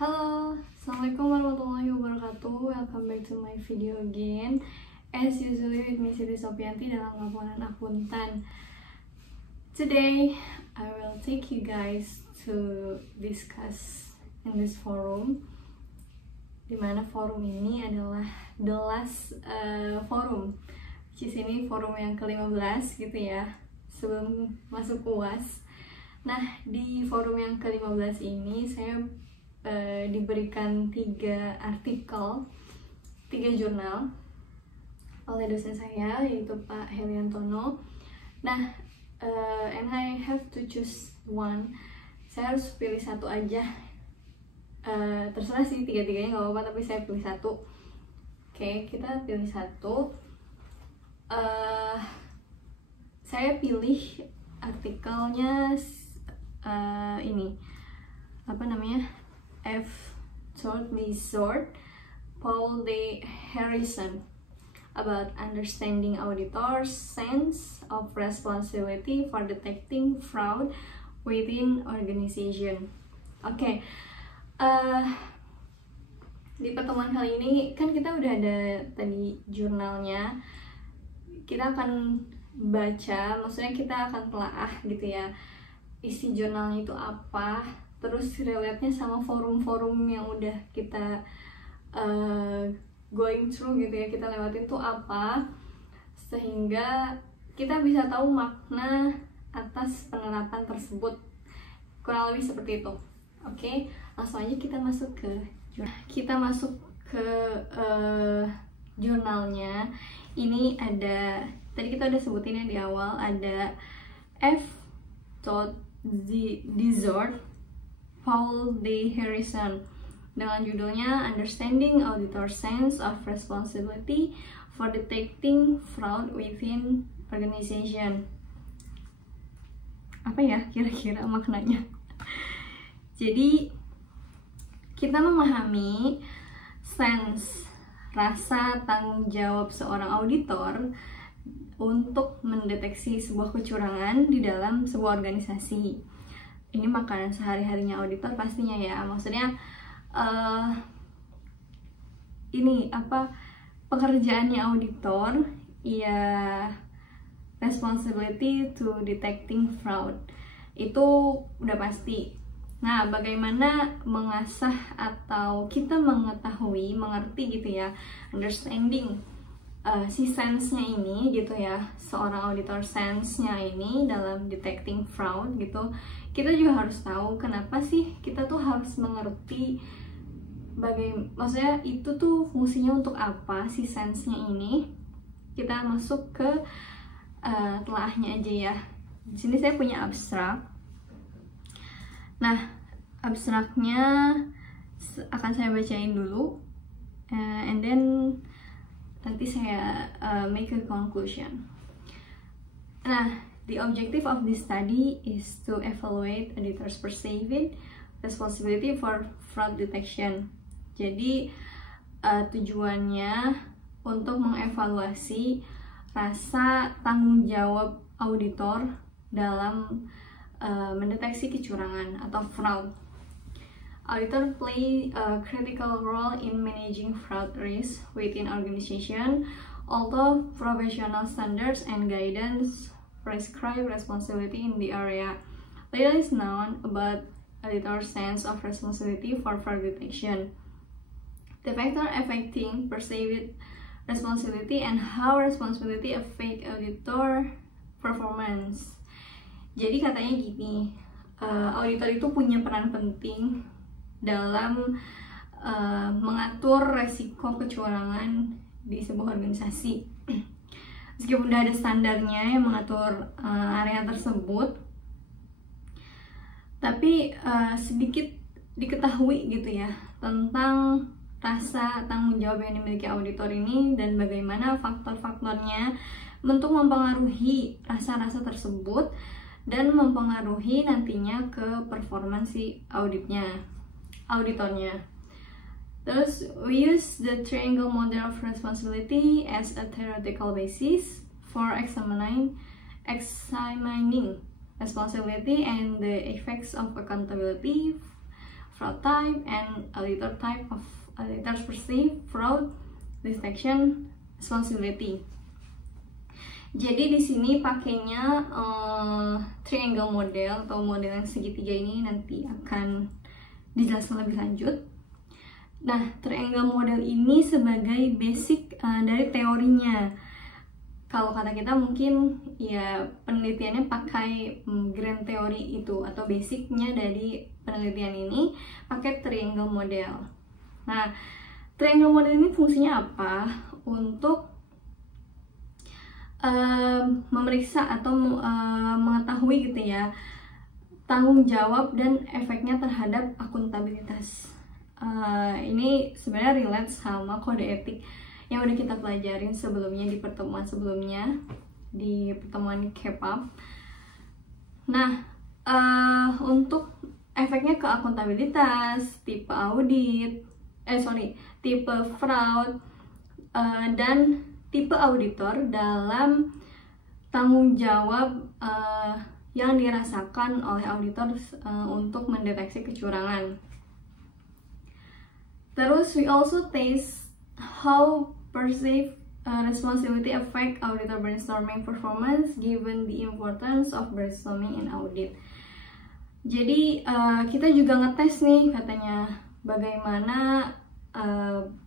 Halo, Assalamualaikum warahmatullahi wabarakatuh. Welcome back to my video again. As usually with me, Siti Sopianti dalam laporan akuntan. Today, I will take you guys to discuss in this forum. Dimana forum ini adalah the last forum. Di sini forum yang ke-15 gitu ya, sebelum masuk UAS. Nah, di forum yang ke-15 ini saya diberikan 3 artikel, 3 jurnal oleh dosen saya, yaitu Pak Heliantono. Nah, and I have to choose one. Saya harus pilih satu aja. Terserah sih, 3-3-nya nggak apa-apa, tapi saya pilih satu. Oke, kita pilih satu. Saya pilih artikelnya ini, apa namanya? F. Third Resort, Paul D. Harrison, about understanding auditors' sense of responsibility for detecting fraud within organization. Oke, di pertemuan kali ini kan kita udah ada tadi jurnalnya. Kita akan baca, maksudnya kita akan telaah gitu ya, isi jurnalnya itu apa, terus relate-nya sama forum-forum yang udah kita going through gitu ya, kita lewatin tuh apa, sehingga kita bisa tahu makna atas penerapan tersebut, kurang lebih seperti itu. Oke, langsung aja kita masuk ke jurnalnya. Ini ada, tadi kita udah sebutin ya di awal, ada F. Dizort, Paul D. Harrison, dengan judulnya Understanding Auditor Sense of Responsibility for Detecting Fraud Within Organization. Apa ya kira-kira maknanya? Jadi kita memahami sense, rasa tanggung jawab seorang auditor untuk mendeteksi sebuah kecurangan di dalam sebuah organisasi. Ini makanan sehari-harinya auditor pastinya ya, maksudnya ini apa, pekerjaannya auditor ya, responsibility to detecting fraud, itu udah pasti. Nah, bagaimana mengasah atau kita mengetahui, mengerti gitu ya, understanding si sense-nya ini gitu ya, seorang auditor sense-nya ini dalam detecting fraud gitu. Kita juga harus tahu kenapa sih kita tuh harus mengerti maksudnya itu tuh fungsinya untuk apa si sense-nya ini. Kita masuk ke telaahnya aja ya. Di sini saya punya abstrak. Nah, abstraknya akan saya bacain dulu, and then nanti saya make a conclusion. Nah, the objective of this study is to evaluate auditors' perceived responsibility for fraud detection. Jadi tujuannya untuk mengevaluasi rasa tanggung jawab auditor dalam mendeteksi kecurangan atau fraud. Auditor play a critical role in managing fraud risk within organization, although professional standards and guidance prescribe responsibility in the area. Little is known about auditor's sense of responsibility for fraud detection, the factor affecting perceived responsibility, and how responsibility affect auditor performance. Jadi katanya gini, auditor itu punya peran penting dalam mengatur resiko kecurangan di sebuah organisasi. Meskipun udah ada standarnya yang mengatur area tersebut, tapi sedikit diketahui gitu ya tentang rasa tanggung jawab yang dimiliki auditor ini dan bagaimana faktor-faktornya untuk mempengaruhi rasa-rasa tersebut dan mempengaruhi nantinya ke performansi auditornya. Terus, we use the triangle model of responsibility as a theoretical basis for examining responsibility and the effects of accountability fraud type and auditor type of auditors perceive fraud detection responsibility. Jadi di sini pakainya triangle model atau model yang segitiga ini nanti akan dijelaskan lebih lanjut. Nah, triangle model ini sebagai basic dari teorinya. Kalau kata kita mungkin ya penelitiannya pakai grand theory itu, atau basicnya dari penelitian ini pakai triangle model. Nah, triangle model ini fungsinya apa? Untuk memeriksa atau mengetahui gitu ya tanggung jawab dan efeknya terhadap akuntabilitas. Ini sebenarnya relate sama kode etik yang udah kita pelajarin sebelumnya di pertemuan sebelumnya, di pertemuan KEPAP. Nah, untuk efeknya ke akuntabilitas, tipe audit, tipe fraud, dan tipe auditor dalam tanggung jawab yang dirasakan oleh auditor untuk mendeteksi kecurangan. Terus we also taste how perceived responsibility affect auditor brainstorming performance given the importance of brainstorming in audit. Jadi kita juga ngetes nih katanya bagaimana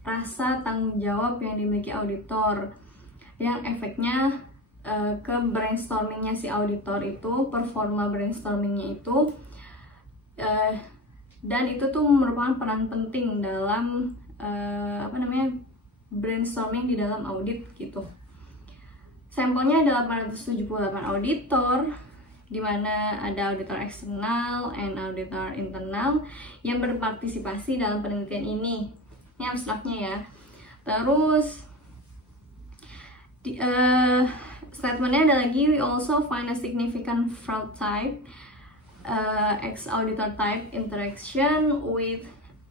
rasa tanggung jawab yang dimiliki auditor, yang efeknya ke brainstormingnya si auditor itu, performa brainstormingnya itu, dan itu tuh merupakan peran penting dalam brainstorming di dalam audit gitu. Sampelnya ada 878 auditor, di mana ada auditor eksternal and auditor internal yang berpartisipasi dalam penelitian ini. Ini abstraknya ya. Terus statementnya ada lagi, we also find a significant fraud type ex auditor type interaction with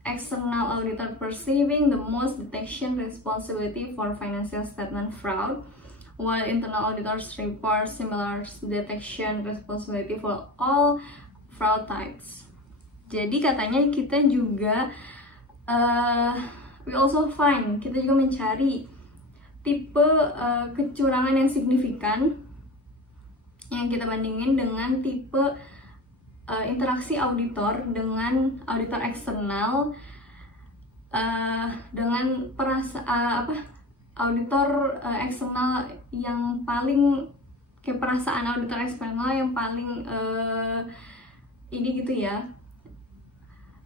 external auditor perceiving the most detection responsibility for financial statement fraud, while internal auditors report similar detection responsibility for all fraud types. Jadi katanya kita juga we also find, kita juga mencari tipe kecurangan yang signifikan yang kita bandingin dengan tipe interaksi auditor dengan auditor eksternal, dengan auditor eksternal yang paling kayak perasaan auditor eksternal yang paling ini gitu ya,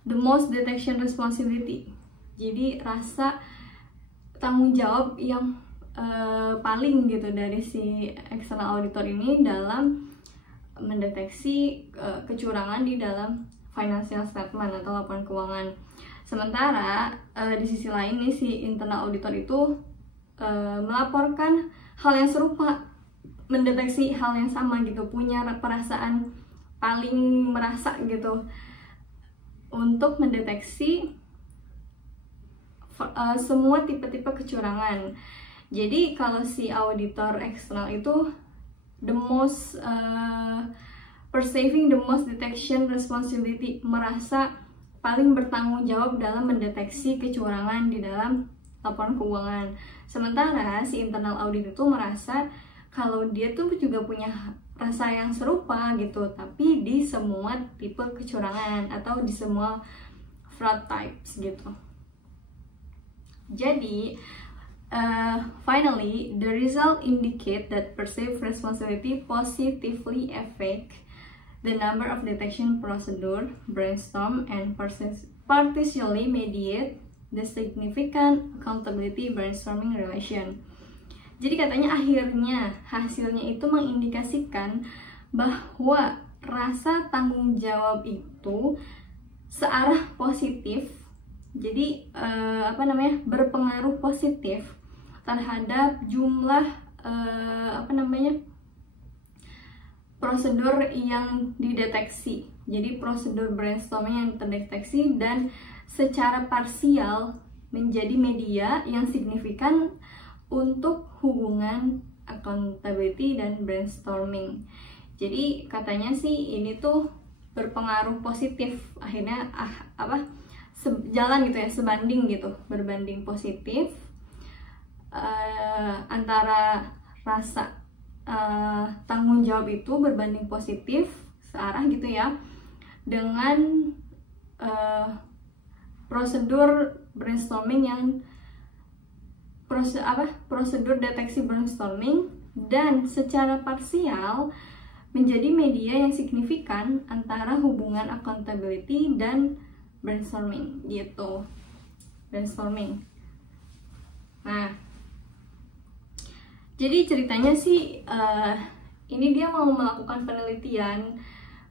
the most detection responsibility. Jadi rasa tanggung jawab yang paling gitu dari si external auditor ini dalam mendeteksi kecurangan di dalam financial statement atau laporan keuangan. Sementara di sisi lain nih si internal auditor itu melaporkan hal yang serupa, mendeteksi hal yang sama gitu, punya perasaan paling merasa gitu untuk mendeteksi semua tipe-tipe kecurangan. Jadi kalau si auditor eksternal itu the most perceiving the most detection responsibility, merasa paling bertanggung jawab dalam mendeteksi kecurangan di dalam laporan keuangan. Sementara si internal audit itu merasa kalau dia tuh juga punya rasa yang serupa gitu, tapi di semua tipe kecurangan atau di semua fraud types gitu. Jadi finally, the result indicate that perceived responsibility positively affect the number of detection procedure, brainstorm, and partially mediate the significant accountability brainstorming relation. Jadi katanya akhirnya hasilnya itu mengindikasikan bahwa rasa tanggung jawab itu searah positif. Jadi berpengaruh positif terhadap jumlah prosedur yang dideteksi. Jadi prosedur brainstorming yang terdeteksi dan secara parsial menjadi media yang signifikan untuk hubungan accountability dan brainstorming. Jadi katanya sih ini tuh berpengaruh positif, akhirnya jalan gitu ya, sebanding gitu, berbanding positif antara rasa tanggung jawab itu berbanding positif searah gitu ya dengan prosedur brainstorming yang prosedur deteksi brainstorming, dan secara parsial menjadi media yang signifikan antara hubungan accountability dan brainstorming gitu. Brainstorming. Nah, jadi ceritanya sih ini dia mau melakukan penelitian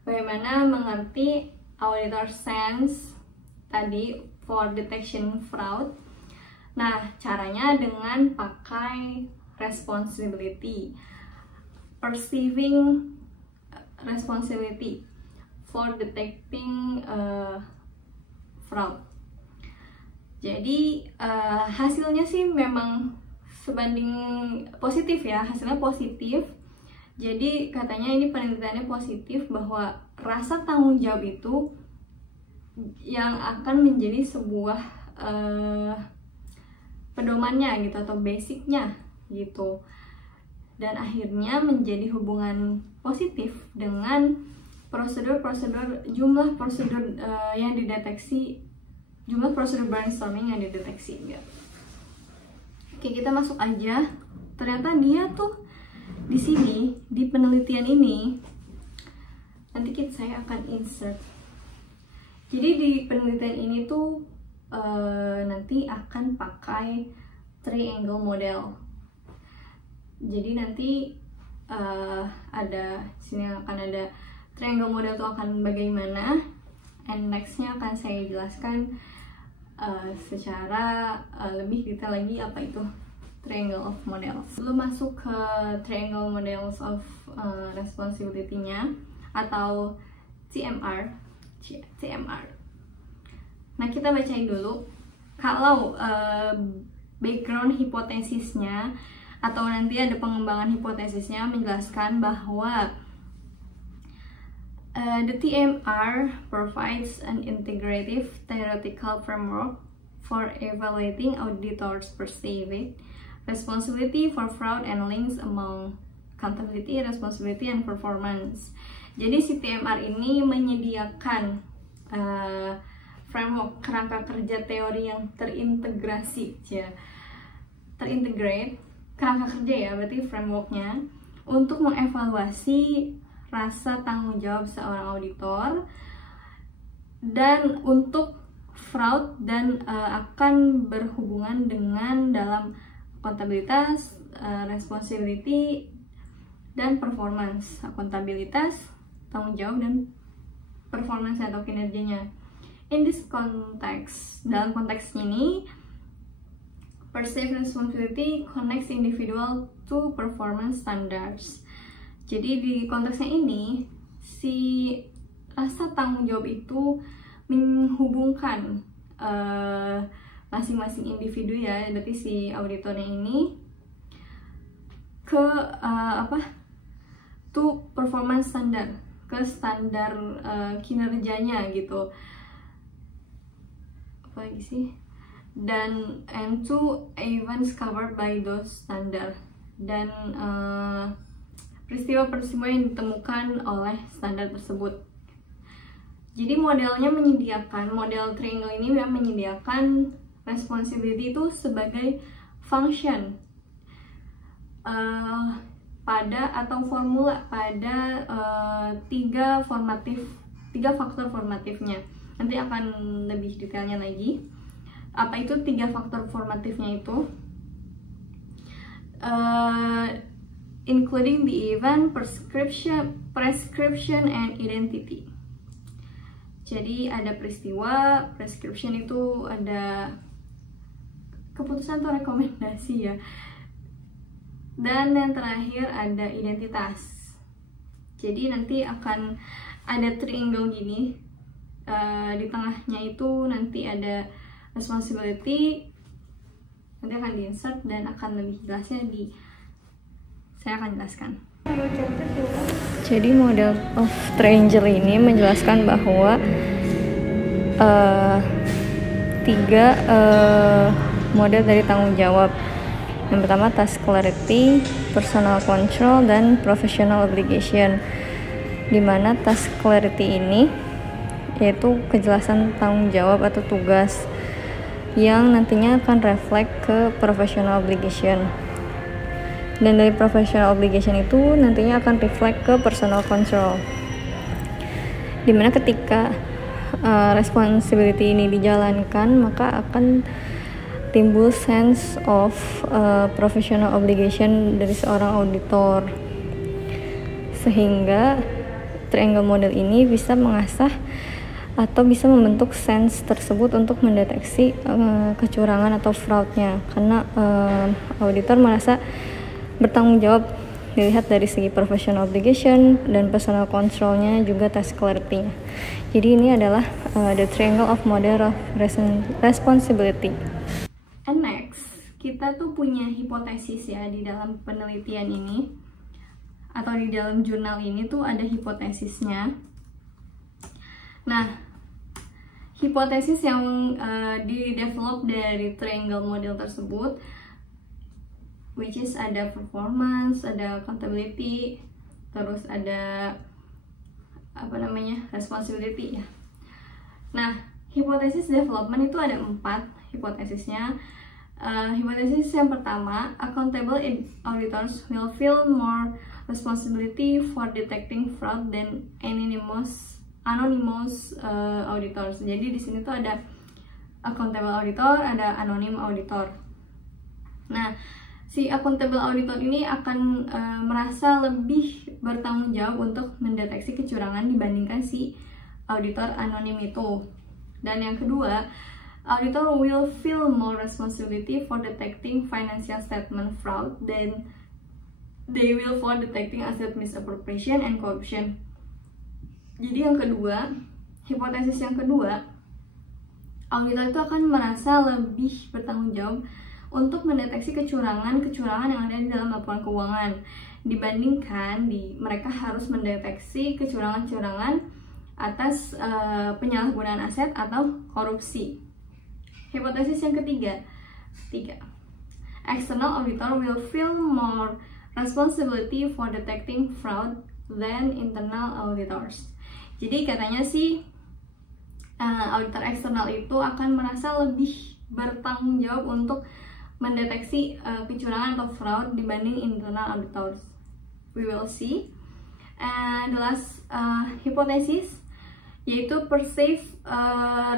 bagaimana mengerti auditor sense tadi for detection fraud. Nah, caranya dengan pakai responsibility, perceiving responsibility for detecting fraud. Jadi hasilnya sih memang sebanding positif ya, hasilnya positif. Jadi katanya ini penelitiannya positif bahwa rasa tanggung jawab itu yang akan menjadi sebuah pedomannya gitu atau basicnya gitu, dan akhirnya menjadi hubungan positif dengan jumlah prosedur yang dideteksi, jumlah prosedur brainstorming yang dideteksi gitu. Oke, kita masuk aja. Ternyata dia tuh di sini di penelitian ini, nanti saya akan insert. Jadi di penelitian ini tuh nanti akan pakai triangle model. Jadi nanti ada sini akan ada triangle model itu akan bagaimana, and nextnya akan saya jelaskan secara lebih detail lagi apa itu triangle of models. Sebelum masuk ke triangle models of responsibility-nya atau TMR. Nah, kita bacain dulu. Kalau background hipotesisnya atau nanti ada pengembangan hipotesisnya menjelaskan bahwa the TMR provides an integrative theoretical framework for evaluating auditors' perceived responsibility for fraud and links among accountability, responsibility, and performance. Jadi si TMR ini menyediakan framework, kerangka kerja teori yang terintegrasi ya, terintegrate, kerangka kerja ya, berarti frameworknya untuk mengevaluasi rasa tanggung jawab seorang auditor dan untuk fraud, dan akan berhubungan dengan dalam akuntabilitas, responsibility, dan performance. Akuntabilitas, tanggung jawab, dan performance atau kinerjanya. In this context, dalam konteks ini, perceived responsibility connects individual to performance standards. Jadi di konteksnya ini, si rasa tanggung jawab itu menghubungkan masing-masing individu ya, berarti si auditornya ini ke to performance standard, ke standar kinerjanya gitu. Apa lagi sih? Dan and to events covered by those standard, dan peristiwa-peristiwa yang ditemukan oleh standar tersebut. Jadi modelnya menyediakan, model triangle ini yang menyediakan responsibility itu sebagai function pada atau formula pada tiga faktor formatifnya. Nanti akan lebih detailnya lagi. Apa itu tiga faktor formatifnya itu? Including the event, prescription, and identity. Jadi ada peristiwa, prescription itu ada keputusan atau rekomendasi ya. Dan yang terakhir ada identitas. Jadi nanti akan ada triangle gini. Di tengahnya itu nanti ada responsibility. Nanti akan di-insert dan akan lebih jelasnya saya akan jelaskan. Jadi model of triangle ini menjelaskan bahwa tiga model dari tanggung jawab. Yang pertama task clarity, personal control, dan professional obligation. Dimana task clarity ini yaitu kejelasan tanggung jawab atau tugas yang nantinya akan reflect ke professional obligation. Dan dari professional obligation itu nantinya akan reflect ke personal control, dimana ketika responsibility ini dijalankan maka akan timbul sense of professional obligation dari seorang auditor, sehingga triangle model ini bisa mengasah atau bisa membentuk sense tersebut untuk mendeteksi kecurangan atau fraudnya, karena auditor merasa bertanggung jawab dilihat dari segi professional obligation dan personal controlnya, juga task clarity-nya. Jadi ini adalah the triangle of model of responsibility. And next, kita tuh punya hipotesis ya di dalam penelitian ini, atau di dalam jurnal ini tuh ada hipotesisnya. Nah, hipotesis yang di-develop dari triangle model tersebut, which is ada performance, ada accountability, terus ada responsibility ya. Nah, hipotesis development itu ada 4 hipotesisnya. Hipotesis yang pertama, accountable auditors will feel more responsibility for detecting fraud than anonymous auditors. Jadi di sini tuh ada accountable auditor, ada anonym auditor. Nah, si accountable auditor ini akan merasa lebih bertanggung jawab untuk mendeteksi kecurangan dibandingkan si auditor anonim itu. Dan yang kedua, auditor will feel more responsibility for detecting financial statement fraud than they will for detecting asset misappropriation and corruption. Jadi yang kedua, hipotesis yang kedua, auditor itu akan merasa lebih bertanggung jawab untuk mendeteksi kecurangan yang ada di dalam laporan keuangan dibandingkan mereka harus mendeteksi kecurangan atas penyalahgunaan aset atau korupsi. Hipotesis yang ketiga, external auditor will feel more responsibility for detecting fraud than internal auditors. Jadi katanya sih auditor eksternal itu akan merasa lebih bertanggung jawab untuk mendeteksi kecurangan atau fraud dibanding internal auditors. We will see. And the last hypothesis, yaitu perceived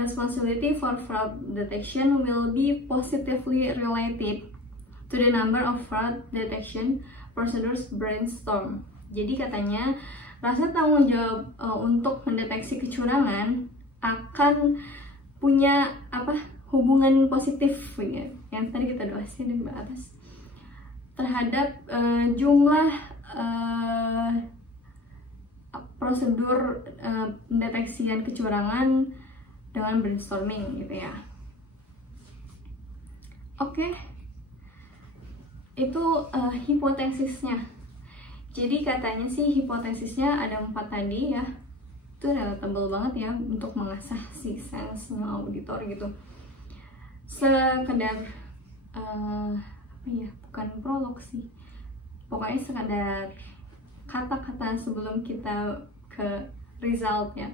responsibility for fraud detection will be positively related to the number of fraud detection procedures brainstorm. Jadi katanya rasa tanggung jawab untuk mendeteksi kecurangan akan punya hubungan positif ya, yang tadi kita bahas di atas, terhadap jumlah prosedur pendeteksian kecurangan dengan brainstorming gitu ya. Oke, itu hipotesisnya. Jadi katanya sih hipotesisnya ada 4 tadi ya, itu relatable banget ya untuk mengasah si sense auditor gitu. Sekedar bukan prolog sih, pokoknya sekedar kata-kata sebelum kita ke resultnya.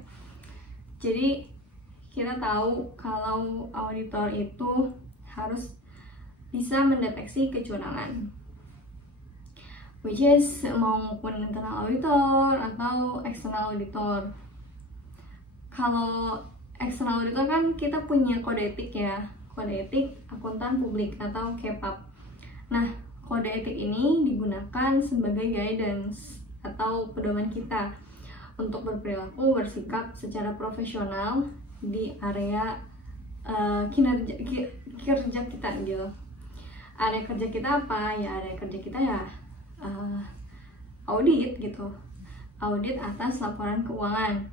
Jadi kita tahu kalau auditor itu harus bisa mendeteksi kecurangan, which is maupun internal auditor atau external auditor. Kalau external auditor kan kita punya kode etik ya, kode etik akuntan publik atau KEPAP. Nah, kode etik ini digunakan sebagai guidance atau pedoman kita untuk berperilaku, bersikap secara profesional di area kerja kita gitu. Area kerja kita apa? Ya area kerja kita ya audit gitu. Audit atas laporan keuangan.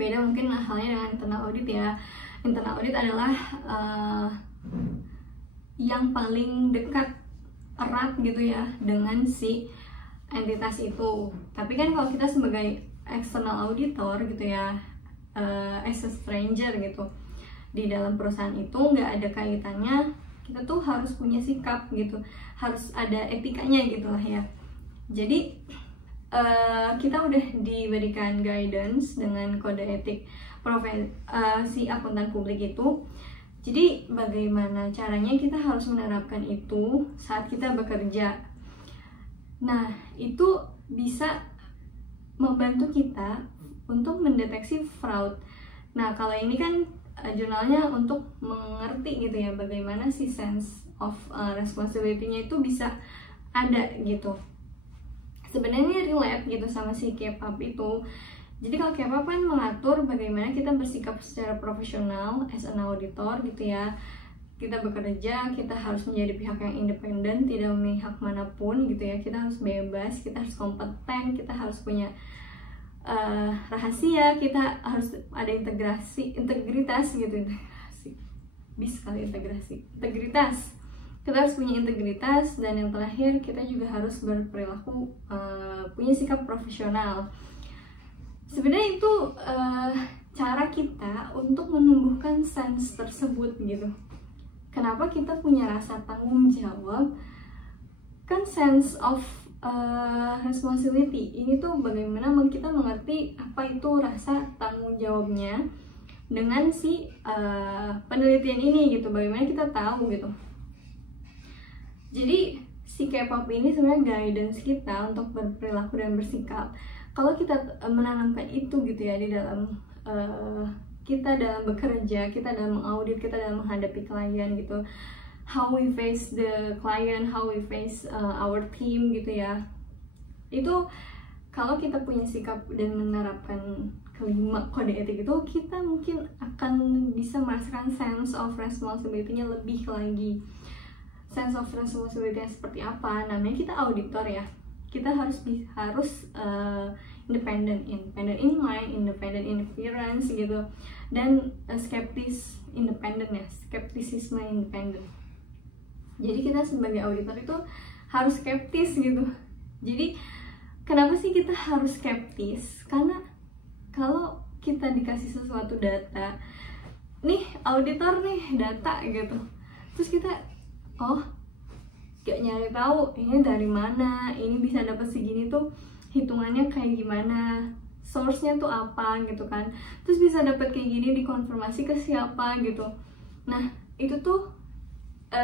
Beda mungkin halnya dengan internal audit ya. Internal audit adalah yang paling dekat, erat gitu ya dengan si entitas itu. Tapi kan kalau kita sebagai external auditor gitu ya, as a stranger gitu di dalam perusahaan itu, nggak ada kaitannya, kita tuh harus punya sikap gitu, harus ada etikanya gitu lah ya. Jadi kita udah diberikan guidance dengan kode etik si akuntan publik itu. Jadi bagaimana caranya kita harus menerapkan itu saat kita bekerja. Nah, itu bisa membantu kita untuk mendeteksi fraud. Nah, kalau ini kan jurnalnya untuk mengerti gitu ya, bagaimana si sense of responsibility-nya itu bisa ada gitu. Sebenarnya relate gitu sama si KPAP itu. Jadi kalau KPAP kan mengatur bagaimana kita bersikap secara profesional as an auditor gitu ya. Kita bekerja, kita harus menjadi pihak yang independen, tidak memihak manapun gitu ya. Kita harus bebas, kita harus kompeten, kita harus punya rahasia, kita harus ada integritas gitu. Integritas. Kita harus punya integritas, dan yang terakhir kita juga harus berperilaku punya sikap profesional. Sebenarnya itu cara kita untuk menumbuhkan sense tersebut gitu. Kenapa kita punya rasa tanggung jawab? Kan sense of responsibility ini tuh bagaimana kita mengerti apa itu rasa tanggung jawabnya dengan si penelitian ini gitu. Bagaimana kita tahu gitu. Jadi si KPAP ini sebenarnya guidance kita untuk berperilaku dan bersikap. Kalau kita menanamkan itu gitu ya di dalam kita dalam bekerja, kita dalam mengaudit, kita dalam menghadapi klien gitu, how we face the client, how we face our team gitu ya. Itu kalau kita punya sikap dan menerapkan kelima kode etik itu, kita mungkin akan bisa merasakan sense of responsibility-nya lebih lagi. Sense of responsibility seperti apa? Namanya kita auditor ya. Kita harus independent in mind, independent in appearance gitu, dan skeptisisme independent. Jadi kita sebagai auditor itu harus skeptis gitu. Jadi kenapa sih kita harus skeptis? Karena kalau kita dikasih sesuatu data, nih auditor nih data gitu, terus kita gak nyari tahu ini dari mana, ini bisa dapat segini tuh hitungannya kayak gimana, source-nya tuh apa gitu kan, terus bisa dapat kayak gini, dikonfirmasi ke siapa gitu. Nah itu tuh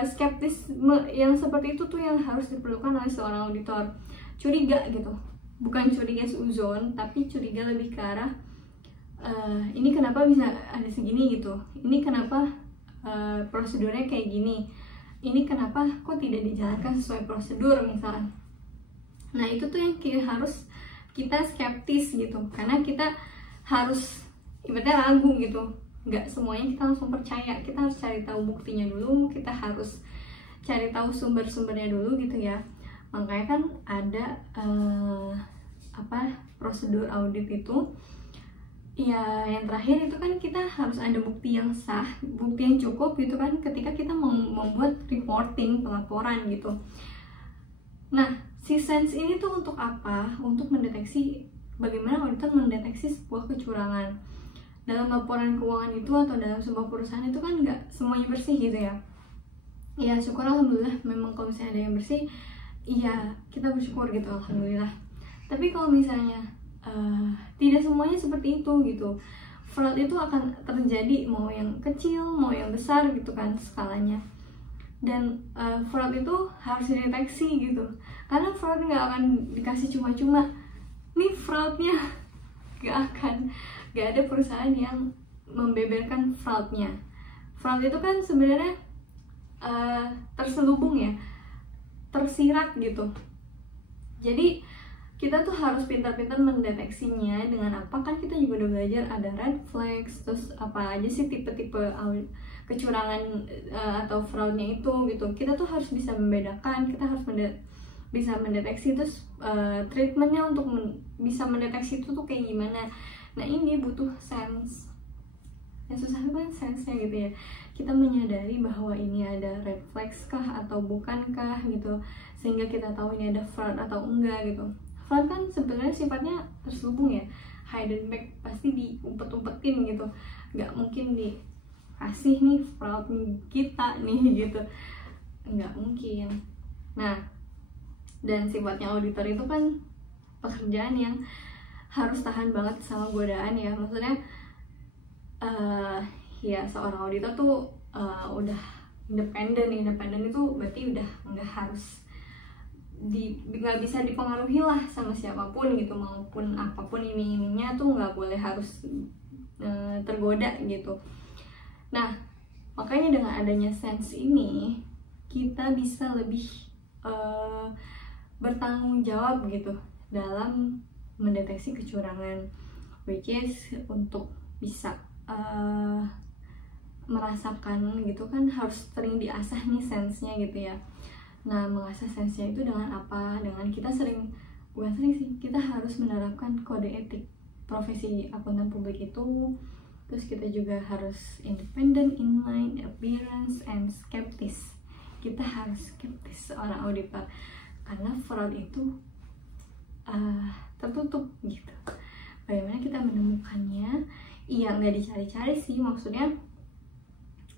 skeptisme yang seperti itu tuh yang harus diperlukan oleh seorang auditor. Curiga gitu, bukan curiga seuzon, tapi curiga lebih ke arah ini kenapa bisa ada segini gitu, ini kenapa prosedurnya kayak gini, ini kenapa kok tidak dijalankan sesuai prosedur misalnya. Nah itu tuh yang harus kita skeptis gitu, karena kita harus ibaratnya ragu gitu, nggak semuanya kita langsung percaya, kita harus cari tahu buktinya dulu, kita harus cari tahu sumber-sumbernya dulu gitu ya. Makanya kan ada prosedur audit itu ya, yang terakhir itu kan kita harus ada bukti yang sah, bukti yang cukup gitu kan, ketika kita membuat reporting, pelaporan gitu. Nah si sense ini tuh untuk apa? Untuk mendeteksi bagaimana auditor mendeteksi sebuah kecurangan dalam laporan keuangan itu atau dalam sebuah perusahaan. Itu kan nggak semuanya bersih gitu ya. Ya syukur alhamdulillah, memang kalau misalnya ada yang bersih, iya kita bersyukur gitu alhamdulillah. Tapi kalau misalnya tidak semuanya seperti itu gitu, fraud itu akan terjadi, mau yang kecil mau yang besar gitu kan skalanya. Dan fraud itu harus dideteksi gitu, karena fraud nggak akan dikasih cuma-cuma. Nih fraudnya gak ada perusahaan yang membeberkan fraudnya. Fraud itu kan sebenarnya terselubung ya, tersirat gitu. Jadi kita tuh harus pintar-pintar mendeteksinya. Dengan apa? Kan kita juga udah belajar ada red flags, terus apa aja sih tipe-tipe kecurangan atau fraudnya itu gitu. Kita tuh harus bisa membedakan, kita harus bisa mendeteksi, terus treatmentnya untuk bisa mendeteksi itu tuh kayak gimana. Nah ini butuh sense Yang susah itu kan sense-nya gitu ya, kita menyadari bahwa ini ada red flags kah atau bukankah gitu, sehingga kita tahu ini ada fraud atau enggak gitu. Fraud kan sebenarnya sifatnya terselubung ya, hidden back, pasti diumpet-umpetin gitu, nggak mungkin dikasih nih fraud kita nih gitu, nggak mungkin. Nah, dan sifatnya auditor itu kan pekerjaan yang harus tahan banget sama godaan ya, maksudnya ya seorang auditor tuh udah independen itu berarti udah nggak bisa dipengaruhi lah sama siapapun gitu, maupun apapun iming-imingnya tuh nggak boleh harus tergoda gitu. Nah, makanya dengan adanya sense ini kita bisa lebih bertanggung jawab gitu dalam mendeteksi kecurangan, which is untuk bisa merasakan gitu kan harus sering diasah nih sense-nya gitu ya. Nah, mengasah sense-nya itu dengan apa? Dengan kita kita harus menerapkan kode etik profesi akuntan publik itu. Terus kita juga harus independent in mind, appearance, and skeptis. Kita harus skeptis seorang auditor, karena fraud itu tertutup gitu. Bagaimana kita menemukannya? Iya, nggak dicari-cari sih, maksudnya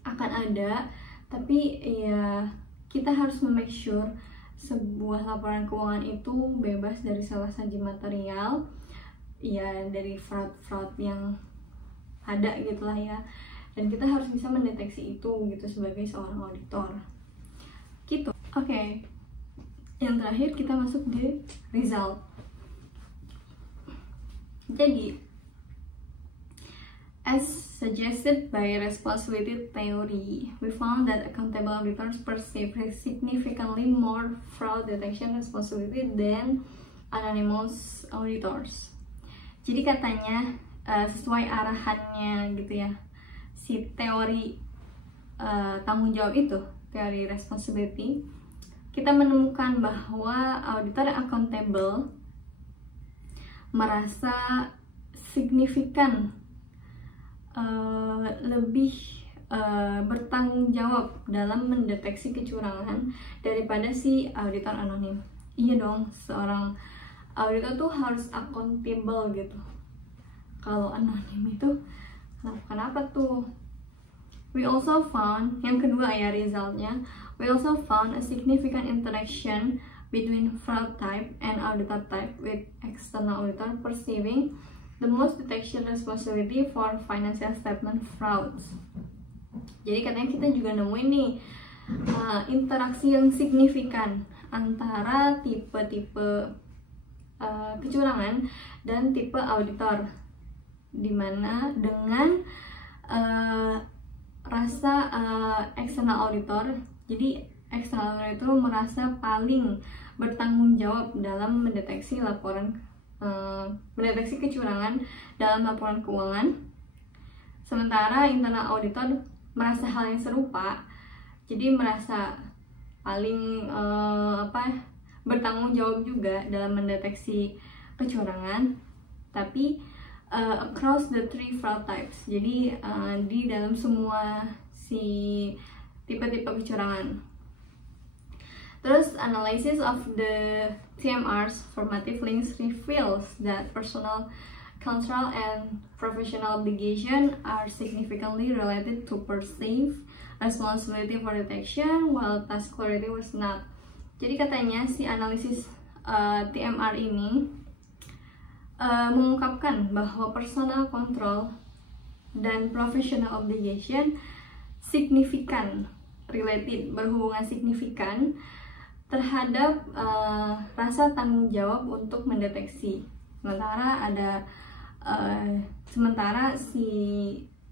akan ada, tapi ya kita harus make sure sebuah laporan keuangan itu bebas dari salah saji material, ya dari fraud-fraud yang ada gitulah ya, dan kita harus bisa mendeteksi itu gitu sebagai seorang auditor gitu. Oke. Yang terakhir kita masuk di result. Jadi, as suggested by responsibility theory, we found that accountable auditors perceive significantly more fraud detection responsibility than anonymous auditors. Jadi katanya sesuai arahannya gitu ya, si teori tanggung jawab itu, teori responsibility, kita menemukan bahwa auditor accountable merasa signifikan lebih bertanggung jawab dalam mendeteksi kecurangan daripada si auditor anonim. Iya dong, seorang auditor tuh harus accountable gitu. Kalau anonim itu kenapa tuh? We also found, yang kedua ya resultnya, we also found a significant interaction between fraud type and auditor type, with external auditor perceiving the most detection responsibility for financial statement frauds. Jadi katanya kita juga nemuin nih interaksi yang signifikan antara tipe-tipe kecurangan dan tipe auditor, dimana dengan rasa external auditor, jadi external auditor merasa paling bertanggung jawab dalam mendeteksi mendeteksi kecurangan dalam laporan keuangan, sementara internal auditor merasa hal yang serupa, jadi merasa paling bertanggung jawab juga dalam mendeteksi kecurangan, tapi across the three fraud types, jadi di dalam semua si tipe-tipe kecurangan. Terus analysis of the TMR's formative links reveals that personal control and professional obligation are significantly related to perceived responsibility for detection, while task clarity was not. Jadi katanya si analisis TMR ini mengungkapkan bahwa personal control dan professional obligation signifikan related, berhubungan signifikan terhadap rasa tanggung jawab untuk mendeteksi. Sementara si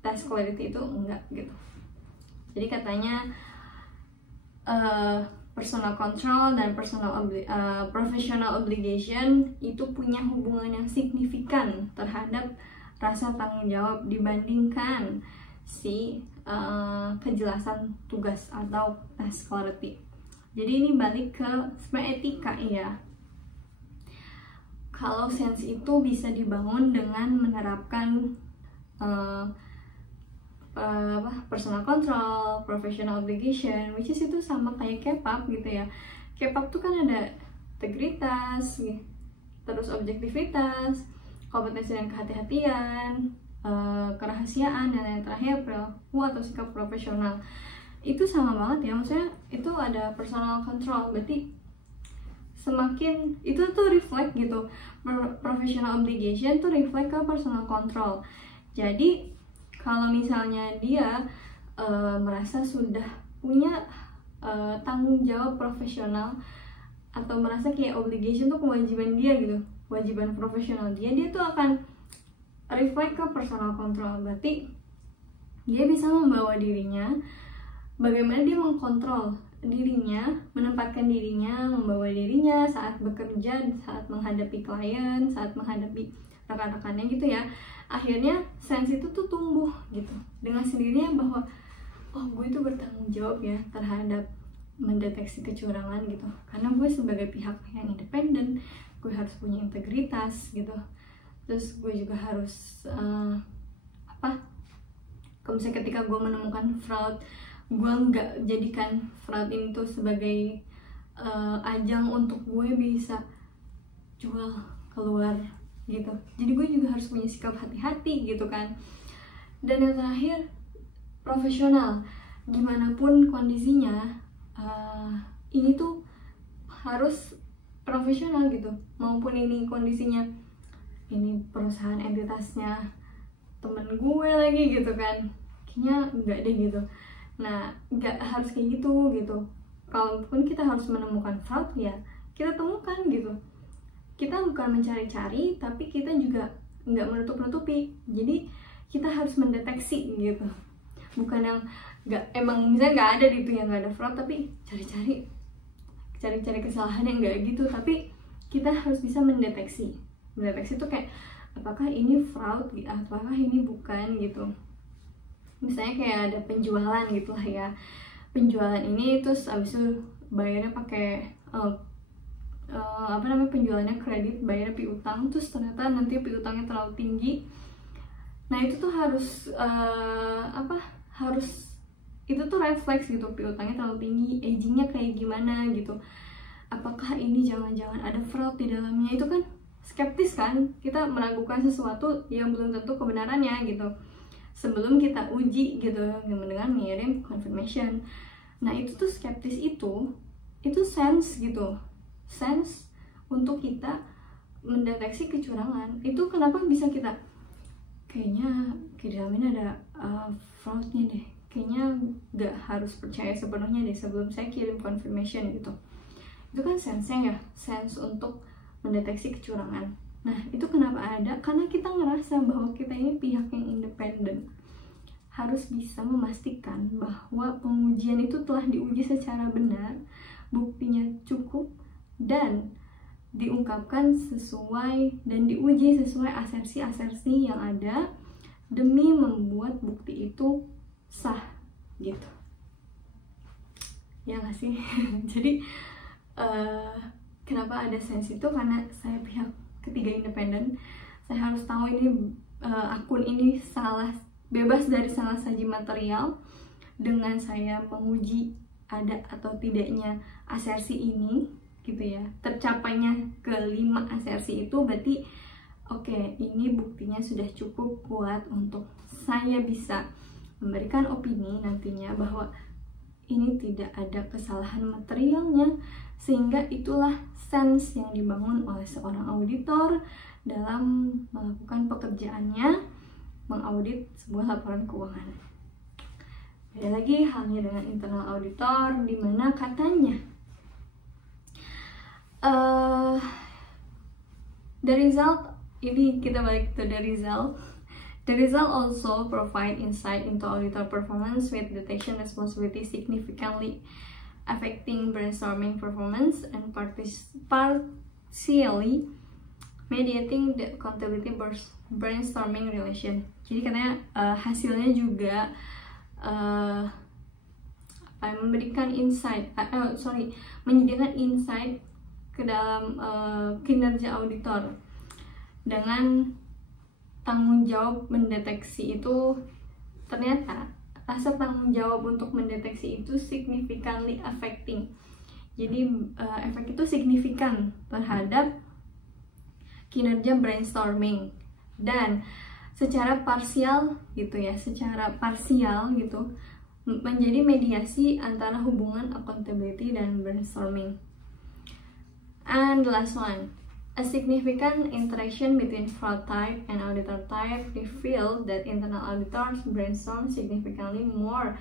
task clarity itu enggak gitu. Jadi katanya personal control dan professional obligation itu punya hubungan yang signifikan terhadap rasa tanggung jawab dibandingkan si kejelasan tugas atau task clarity. Jadi ini balik ke sebenarnya etika ya. Kalau sense itu bisa dibangun dengan menerapkan personal control, professional obligation, which is itu sama kayak K-pop gitu ya. K-pop tuh kan ada integritas, terus objektivitas, kompetensi dan kehati-hatian, kerahasiaan, dan yang terakhir perilaku atau sikap profesional. Itu sama banget ya, maksudnya itu ada personal control, berarti semakin itu tuh reflect gitu. Professional obligation tuh reflect ke personal control. Jadi kalau misalnya dia merasa sudah punya tanggung jawab profesional, atau merasa kayak obligation tuh kewajiban dia gitu, kewajiban profesional dia tuh akan reflect ke personal control. Berarti dia bisa membawa dirinya, bagaimana dia mengkontrol dirinya, menempatkan dirinya, membawa dirinya saat bekerja, saat menghadapi klien, saat menghadapi rekan-rekannya gitu ya. Akhirnya sense itu tuh tumbuh gitu dengan sendirinya, bahwa oh gue itu bertanggung jawab ya terhadap mendeteksi kecurangan gitu, karena gue sebagai pihak yang independen, gue harus punya integritas gitu. Terus gue juga harus kalau misalnya ketika gue menemukan fraud, gue nggak jadikan fraud ini tuh sebagai ajang untuk gue bisa jual keluar gitu. Jadi gue juga harus punya sikap hati-hati gitu kan. Dan yang terakhir, profesional. Gimana pun kondisinya, ini tuh harus profesional gitu. Maupun ini kondisinya, ini perusahaan entitasnya temen gue lagi gitu kan, kayaknya enggak deh gitu. Nah, nggak harus kayak gitu. Kalaupun kita harus menemukan fraud, ya kita temukan gitu. Kita bukan mencari-cari, tapi kita juga nggak menutup-nutupi. Jadi kita harus mendeteksi gitu. Bukan yang emang misalnya nggak ada di itu yang nggak ada fraud, tapi cari-cari kesalahannya, nggak gitu. Tapi kita harus bisa mendeteksi. Mendeteksi itu kayak apakah ini fraud, apakah ini bukan gitu. Misalnya kayak ada penjualan gitu lah ya, penjualan ini terus abis itu bayarnya pakai penjualannya kredit, bayar piutang, terus ternyata nanti piutangnya terlalu tinggi. Nah itu tuh harus itu tuh refleks gitu, piutangnya terlalu tinggi, agingnya kayak gimana gitu. Apakah ini jangan-jangan ada fraud di dalamnya? Itu kan skeptis kan, kita meragukan sesuatu yang belum tentu kebenarannya gitu sebelum kita uji gitu dengan ngirim confirmation. Nah itu tuh skeptis itu sense gitu, sense untuk kita mendeteksi kecurangan. Itu kenapa bisa kita kayaknya di dalam ini ada fraudnya deh, kayaknya nggak harus percaya sepenuhnya deh sebelum saya kirim confirmation gitu. Itu kan sense-nya ya, sense untuk mendeteksi kecurangan. Nah itu kenapa ada? Karena kita ngerasa bahwa kita ini pihak yang independen, harus bisa memastikan bahwa pengujian itu telah diuji secara benar, buktinya cukup, dan diungkapkan sesuai dan diuji sesuai asersi-asersi yang ada demi membuat bukti itu sah gitu. Ya nggak sih? Jadi kenapa ada sense itu? Karena saya pihak ketiga independen, saya harus tahu ini akun ini bebas dari salah saji material. Dengan saya menguji ada atau tidaknya asersi ini gitu ya, tercapainya kelima asersi itu berarti oke, ini buktinya sudah cukup kuat untuk saya bisa memberikan opini nantinya bahwa ini tidak ada kesalahan materialnya, sehingga itulah sense yang dibangun oleh seorang auditor dalam melakukan pekerjaannya, mengaudit sebuah laporan keuangan. Beda lagi halnya dengan internal auditor, di mana katanya the result, ini kita balik ke the result. The result also provide insight into auditor performance with detection responsibility significantly affecting brainstorming performance and partially mediating the accountability brainstorming relation. Jadi katanya hasilnya juga memberikan insight, menyediakan insight ke dalam kinerja auditor dengan tanggung jawab mendeteksi itu ternyata rasa tanggung jawab untuk mendeteksi itu significantly affecting. Jadi efek itu signifikan terhadap kinerja brainstorming, dan secara parsial gitu menjadi mediasi antara hubungan accountability dan brainstorming. And the last one, a significant interaction between fraud type and auditor type revealed that internal auditors brainstorm significantly more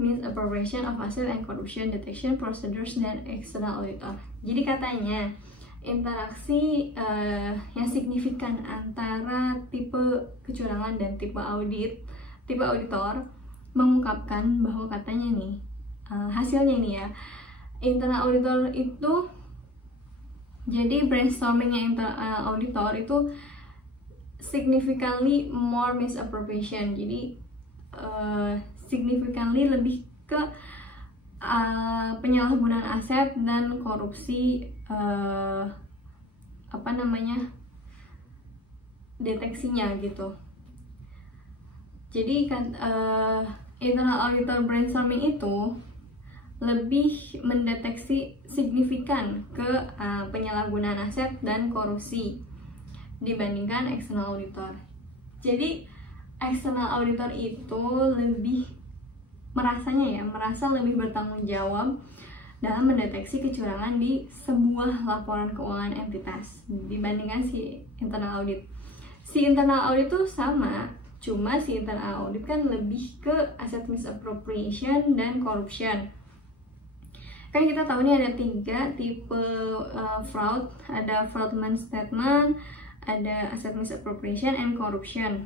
misappropriation of asset and corruption detection procedures than external auditor. Jadi katanya interaksi yang signifikan antara tipe kecurangan dan tipe auditor mengungkapkan bahwa katanya nih hasilnya nih ya, internal auditor itu jadi brainstormingnya auditor itu significantly more misappropriation. Jadi significantly lebih ke penyalahgunaan aset dan korupsi deteksinya gitu. Jadi kan internal auditor brainstorming itu lebih mendeteksi signifikan ke penyalahgunaan aset dan korupsi dibandingkan external auditor. Jadi external auditor itu merasa lebih bertanggung jawab dalam mendeteksi kecurangan di sebuah laporan keuangan entitas dibandingkan si internal audit. Si internal audit itu sama, cuma si internal audit kan lebih ke asset misappropriation dan corruption. Kan kita tahu nih ada 3 tipe fraud, ada fraudulent statement, ada asset misappropriation and corruption.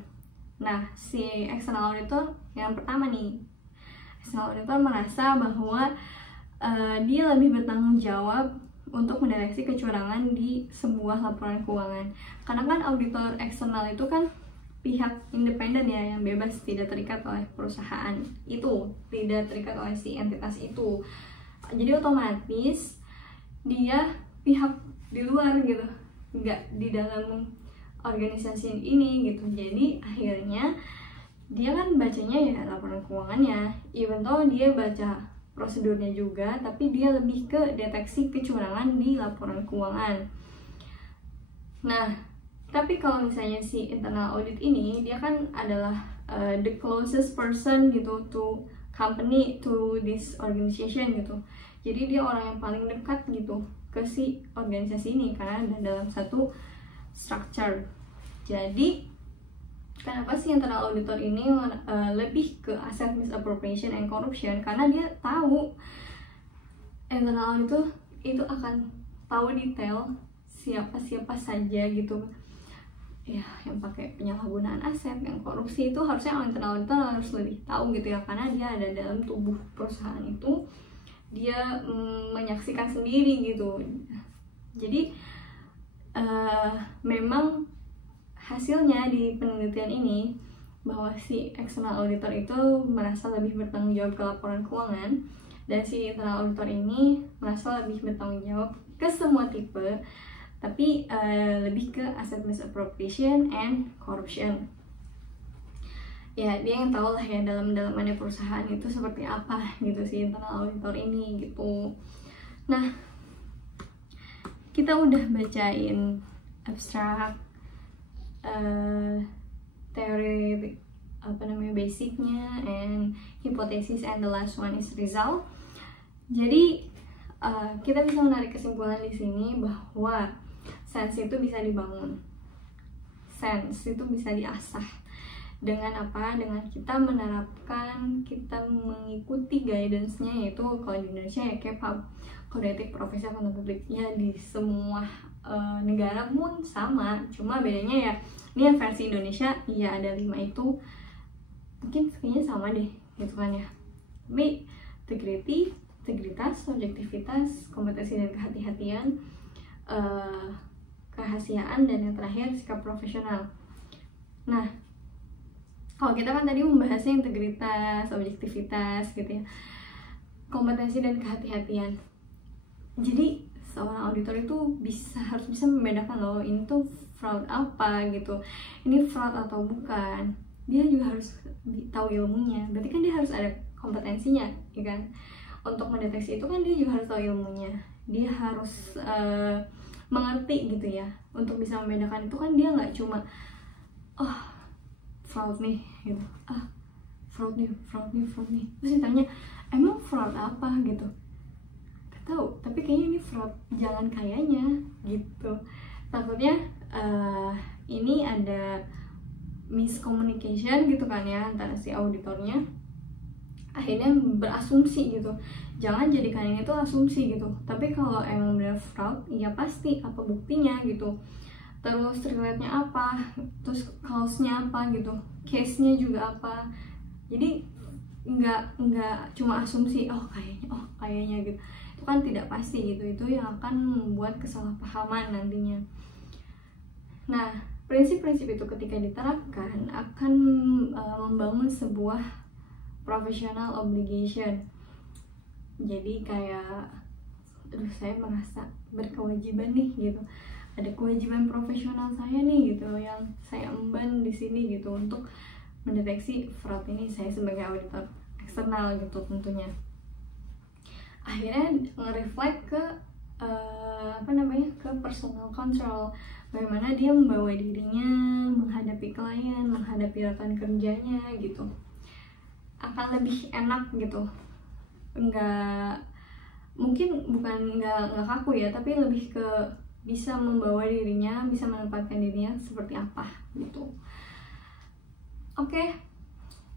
Nah, si external auditor yang pertama nih, external auditor merasa bahwa dia lebih bertanggung jawab untuk mendeteksi kecurangan di sebuah laporan keuangan. Karena kan auditor eksternal itu kan pihak independen ya, yang bebas, tidak terikat oleh perusahaan itu, tidak terikat oleh si entitas itu. Jadi otomatis dia pihak di luar gitu, nggak di dalam organisasi ini gitu. Jadi akhirnya dia kan bacanya ya laporan keuangannya, even though dia baca prosedurnya juga, tapi dia lebih ke deteksi kecurangan di laporan keuangan. Nah, tapi kalau misalnya si internal audit ini, dia kan adalah the closest person gitu to company, to this organization gitu. Jadi dia orang yang paling dekat gitu ke si organisasi ini karena ada dalam satu structure. Jadi kenapa sih internal auditor ini lebih ke asset misappropriation and corruption? Karena dia tahu internal auditor itu akan tahu detail siapa saja gitu ya yang pakai penyalahgunaan aset, yang korupsi. Itu harusnya internal auditor harus lebih tahu gitu ya, karena dia ada dalam tubuh perusahaan itu, dia menyaksikan sendiri gitu. Jadi memang hasilnya di penelitian ini bahwa si external auditor itu merasa lebih bertanggung jawab ke laporan keuangan, dan si internal auditor ini merasa lebih bertanggung jawab ke semua tipe, tapi lebih ke asset misappropriation and corruption. Ya dia yang tahu lah ya dalam-dalamannya perusahaan itu seperti apa gitu si internal auditor ini gitu. Nah, kita udah bacain abstrak, teori basicnya, and hipotesis, and the last one is result. Jadi kita bisa menarik kesimpulan di sini bahwa sense itu bisa dibangun, sense itu bisa diasah dengan apa? Dengan kita menerapkan, kita mengikuti guidance-nya, yaitu kalau di Indonesia ya KPAP, Kode Etik Profesi Akuntan Publik. Ya di semua negara pun sama, cuma bedanya ya ini yang versi Indonesia ya ada 5 itu, mungkin kayaknya sama deh gitu kan ya. Tapi integrity, integritas, objektivitas, kompetensi dan kehati-hatian, kerahasiaan, dan yang terakhir sikap profesional. Nah, kalau kita kan tadi membahasnya integritas, objektivitas gitu ya, kompetensi dan kehati-hatian. Jadi seorang auditor itu harus bisa membedakan loh ini tuh fraud apa gitu, ini fraud atau bukan. dia juga harus tahu ilmunya, berarti kan dia harus ada kompetensinya, ya kan? Untuk mendeteksi itu kan dia juga harus tahu ilmunya, dia harus mengerti gitu ya. Untuk bisa membedakan itu kan dia nggak cuma fraud nih gitu, fraud nih terus ditanya emang fraud apa gitu, gak tahu, tapi kayaknya ini fraud, jangan kayaknya gitu. Takutnya ini ada miscommunication gitu kan ya antara si auditornya, akhirnya berasumsi gitu. Jangan jadikan ini tuh asumsi gitu, tapi kalau emang benar fraud ya pasti apa buktinya gitu, terus relate-nya apa, terus cause-nya apa gitu, case-nya juga apa. Jadi nggak cuma asumsi kayaknya gitu, itu kan tidak pasti gitu, itu yang akan membuat kesalahpahaman nantinya. Nah, prinsip-prinsip itu ketika diterapkan akan membangun sebuah professional obligation. Jadi kayak saya merasa berkewajiban nih gitu, ada kewajiban profesional saya nih gitu yang saya emban di sini gitu untuk mendeteksi fraud ini, saya sebagai auditor eksternal gitu tentunya. Akhirnya nge-reflect ke ke personal control, bagaimana dia membawa dirinya menghadapi klien, menghadapi rekan kerjanya gitu, akan lebih enak gitu. Bukan kaku ya, tapi lebih ke bisa membawa dirinya, bisa menempatkan dirinya seperti apa gitu. Oke,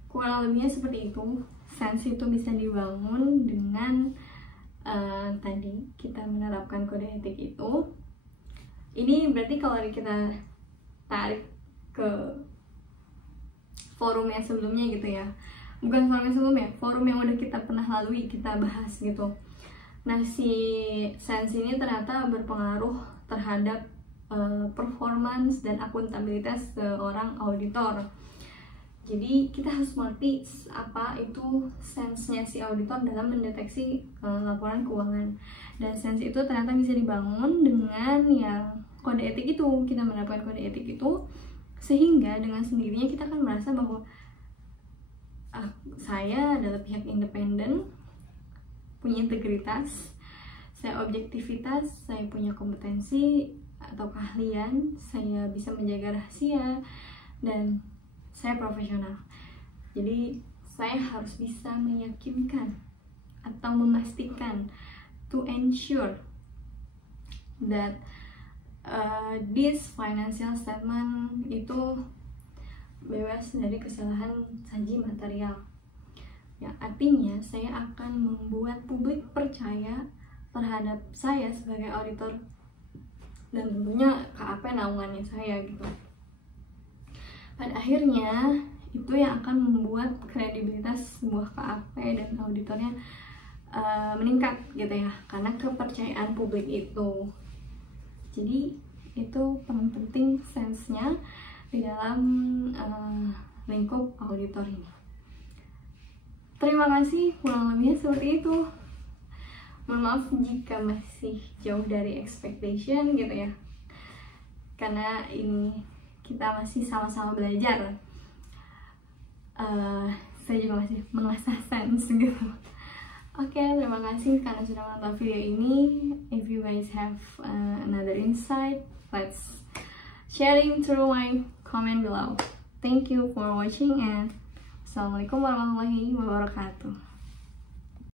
kurang lebihnya seperti itu. Sense itu bisa dibangun dengan tadi kita menerapkan kode etik itu. Ini berarti kalau kita tarik ke forum yang sebelumnya gitu ya, bukan forum yang sebelumnya, forum yang udah kita pernah lalui, kita bahas gitu. Nah, si sense ini ternyata berpengaruh terhadap performance dan akuntabilitas seorang auditor. Jadi kita harus mengerti apa itu sense-nya si auditor dalam mendeteksi laporan keuangan. Dan sense itu ternyata bisa dibangun dengan yang kode etik itu. Kita menerapkan kode etik itu sehingga dengan sendirinya kita akan merasa bahwa saya adalah pihak independen, punya integritas, saya objektivitas, saya punya kompetensi atau keahlian, saya bisa menjaga rahasia, dan saya profesional. Jadi saya harus bisa meyakinkan atau memastikan, to ensure that this financial statement itu bebas dari kesalahan saji material. Ya, artinya saya akan membuat publik percaya terhadap saya sebagai auditor, dan tentunya KAP naungannya saya gitu. Pada akhirnya itu yang akan membuat kredibilitas sebuah KAP dan auditornya meningkat gitu ya, karena kepercayaan publik itu. Jadi itu paling penting sense-nya di dalam lingkup auditor ini. Terima kasih, kurang lebihnya seperti itu. Mohon maaf jika masih jauh dari expectation gitu ya, karena ini kita masih sama-sama belajar. Saya juga masih mengasah sense gitu. Oke, terima kasih karena sudah menonton video ini. If you guys have another insight, let's sharing through my comment below. Thank you for watching and Assalamualaikum warahmatullahi wabarakatuh.